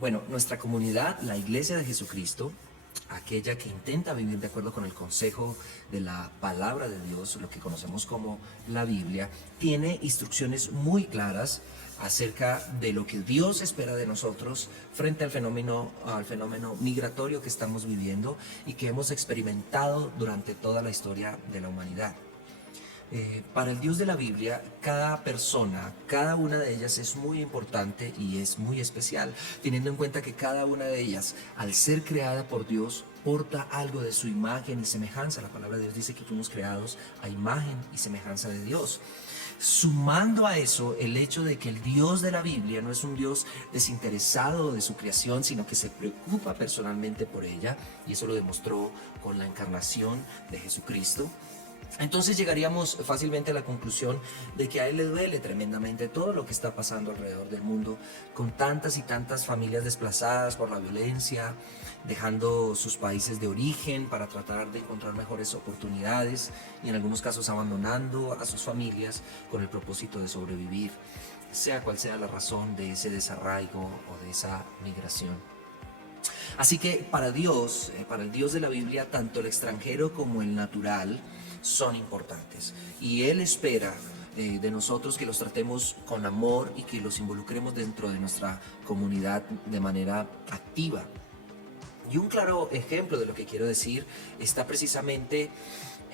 Bueno, nuestra comunidad, la Iglesia de Jesucristo, aquella que intenta vivir de acuerdo con el consejo de la palabra de Dios, lo que conocemos como la Biblia, tiene instrucciones muy claras acerca de lo que Dios espera de nosotros frente al fenómeno migratorio que estamos viviendo y que hemos experimentado durante toda la historia de la humanidad. Para el Dios de la Biblia, cada persona, cada una de ellas es muy importante y es muy especial, teniendo en cuenta que cada una de ellas, al ser creada por Dios, porta algo de su imagen y semejanza. La palabra de Dios dice que fuimos creados a imagen y semejanza de Dios. Sumando a eso el hecho de que el Dios de la Biblia no es un Dios desinteresado de su creación, sino que se preocupa personalmente por ella, y eso lo demostró con la encarnación de Jesucristo. Entonces llegaríamos fácilmente a la conclusión de que a él le duele tremendamente todo lo que está pasando alrededor del mundo, con tantas y tantas familias desplazadas por la violencia, dejando sus países de origen para tratar de encontrar mejores oportunidades y en algunos casos abandonando a sus familias con el propósito de sobrevivir, sea cual sea la razón de ese desarraigo o de esa migración. Así que para Dios, para el Dios de la Biblia, tanto el extranjero como el natural son importantes. Y Él espera de nosotros que los tratemos con amor y que los involucremos dentro de nuestra comunidad de manera activa. Y un claro ejemplo de lo que quiero decir está precisamente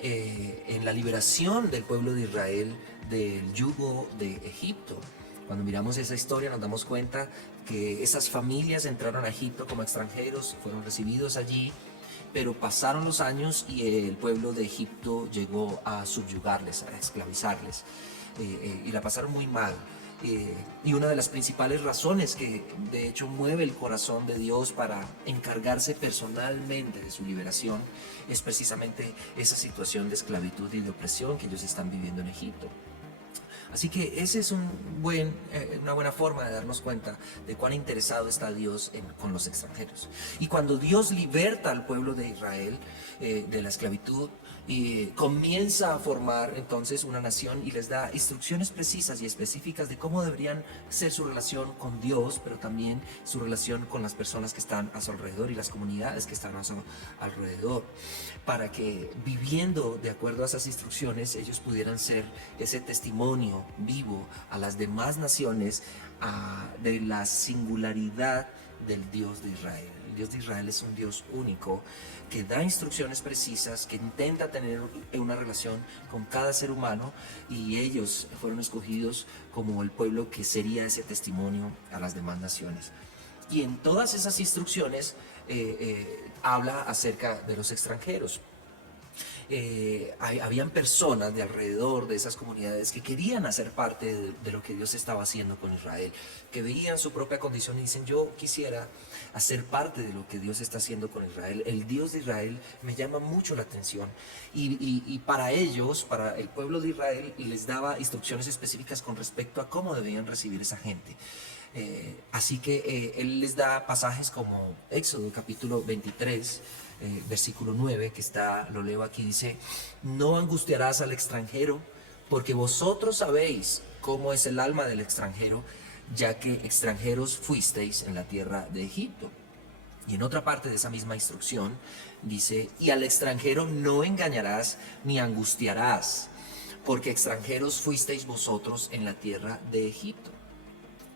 en la liberación del pueblo de Israel del yugo de Egipto. Cuando miramos esa historia nos damos cuenta que esas familias entraron a Egipto como extranjeros, fueron recibidos allí, pero pasaron los años y el pueblo de Egipto llegó a subyugarles, a esclavizarles, y la pasaron muy mal. Y una de las principales razones que de hecho mueve el corazón de Dios para encargarse personalmente de su liberación es precisamente esa situación de esclavitud y de opresión que ellos están viviendo en Egipto. Así que esa es una buena forma de darnos cuenta de cuán interesado está Dios con los extranjeros. Y cuando Dios liberta al pueblo de Israel de la esclavitud, y comienza a formar entonces una nación y les da instrucciones precisas y específicas de cómo deberían ser su relación con Dios, pero también su relación con las personas que están a su alrededor y las comunidades que están a su alrededor, para que viviendo de acuerdo a esas instrucciones ellos pudieran ser ese testimonio vivo a las demás naciones de la singularidad del Dios de Israel. El Dios de Israel es un Dios único que da instrucciones precisas, que intenta tener una relación con cada ser humano, y ellos fueron escogidos como el pueblo que sería ese testimonio a las demás naciones. Y en todas esas instrucciones habla acerca de los extranjeros. Habían personas de alrededor de esas comunidades que querían hacer parte de lo que Dios estaba haciendo con Israel, que veían su propia condición y dicen: yo quisiera hacer parte de lo que Dios está haciendo con Israel. El Dios de Israel me llama mucho la atención. Y para ellos, para el pueblo de Israel, les daba instrucciones específicas con respecto a cómo debían recibir esa gente. Así que él les da pasajes como Éxodo capítulo 23, versículo 9, que está, lo leo aquí, dice: no angustiarás al extranjero, porque vosotros sabéis cómo es el alma del extranjero, ya que extranjeros fuisteis en la tierra de Egipto. Y en otra parte de esa misma instrucción dice: y al extranjero no engañarás ni angustiarás, porque extranjeros fuisteis vosotros en la tierra de Egipto.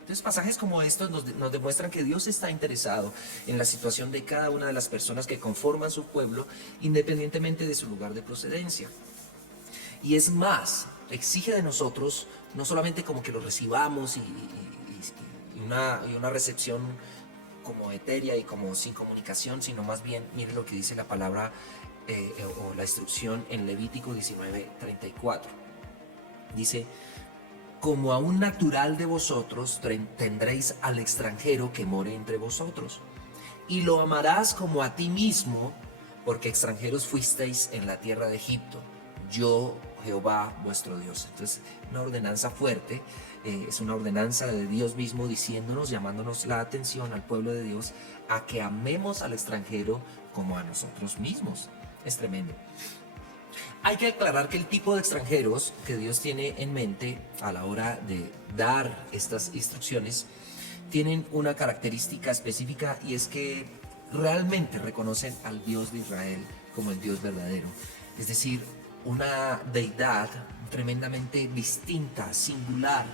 Entonces, pasajes como estos nos demuestran que Dios está interesado en la situación de cada una de las personas que conforman su pueblo, independientemente de su lugar de procedencia. Y es más, exige de nosotros no solamente como que lo recibamos y una recepción como etérea y como sin comunicación, sino más bien, mire lo que dice la palabra o la instrucción en Levítico 19:34. Dice: como a un natural de vosotros tendréis al extranjero que more entre vosotros, y lo amarás como a ti mismo, porque extranjeros fuisteis en la tierra de Egipto, yo Jehová vuestro Dios. Entonces, una ordenanza fuerte, es una ordenanza de Dios mismo diciéndonos, llamándonos la atención al pueblo de Dios a que amemos al extranjero como a nosotros mismos. Es tremendo. Hay que aclarar que el tipo de extranjeros que Dios tiene en mente a la hora de dar estas instrucciones tienen una característica específica y es que realmente reconocen al Dios de Israel como el Dios verdadero. Es decir, una deidad tremendamente distinta, singular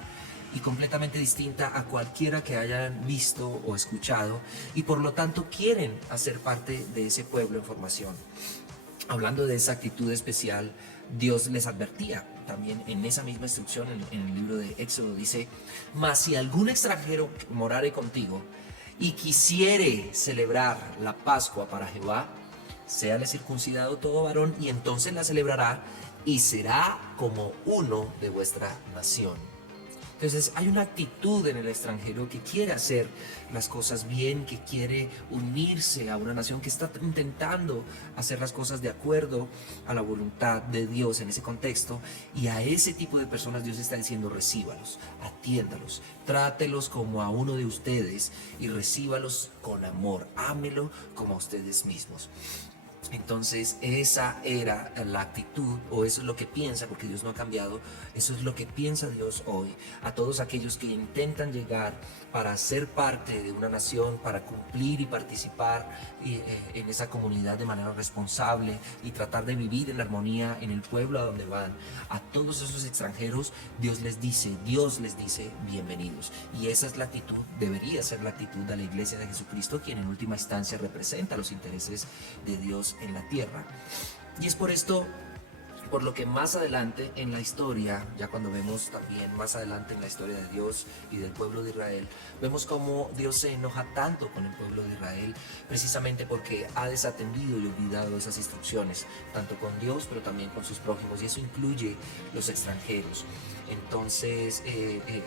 y completamente distinta a cualquiera que hayan visto o escuchado, y por lo tanto quieren hacer parte de ese pueblo en formación. Hablando de esa actitud especial, Dios les advertía también en esa misma instrucción en el libro de Éxodo. Dice: mas si algún extranjero morare contigo y quisiere celebrar la Pascua para Jehová, séale circuncidado todo varón, y entonces la celebrará y será como uno de vuestra nación. Entonces hay una actitud en el extranjero que quiere hacer las cosas bien, que quiere unirse a una nación, que está intentando hacer las cosas de acuerdo a la voluntad de Dios en ese contexto. Y a ese tipo de personas Dios está diciendo: recíbalos, atiéndalos, trátelos como a uno de ustedes y recíbalos con amor, ámelo como a ustedes mismos. Entonces esa era la actitud, o eso es lo que piensa, porque Dios no ha cambiado, eso es lo que piensa Dios hoy a todos aquellos que intentan llegar para ser parte de una nación, para cumplir y participar en esa comunidad de manera responsable y tratar de vivir en armonía en el pueblo a donde van. A todos esos extranjeros Dios les dice bienvenidos, y esa es la actitud, debería ser la actitud de la Iglesia de Jesucristo, quien en última instancia representa los intereses de Dios en la tierra. Y es por esto por lo que más adelante en la historia, ya cuando vemos también más adelante en la historia de Dios y del pueblo de Israel, vemos cómo Dios se enoja tanto con el pueblo de Israel, precisamente porque ha desatendido y olvidado esas instrucciones, tanto con Dios pero también con sus prójimos, y eso incluye los extranjeros. Entonces,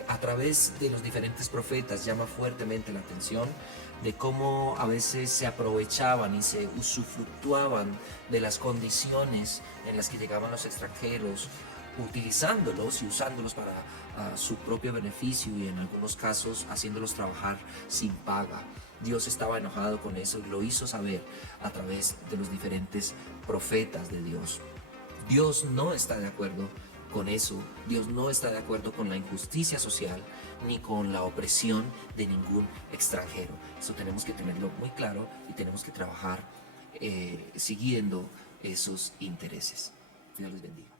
a través de los diferentes profetas llama fuertemente la atención de cómo a veces se aprovechaban y se usufructuaban de las condiciones en las que llegaban los extranjeros, utilizándolos y usándolos para su propio beneficio, y en algunos casos haciéndolos trabajar sin paga. Dios estaba enojado con eso y lo hizo saber a través de los diferentes profetas de Dios. Dios no está de acuerdo con eso. Dios no está de acuerdo con la injusticia social ni con la opresión de ningún extranjero. Eso tenemos que tenerlo muy claro y tenemos que trabajar siguiendo esos intereses. Dios les bendiga.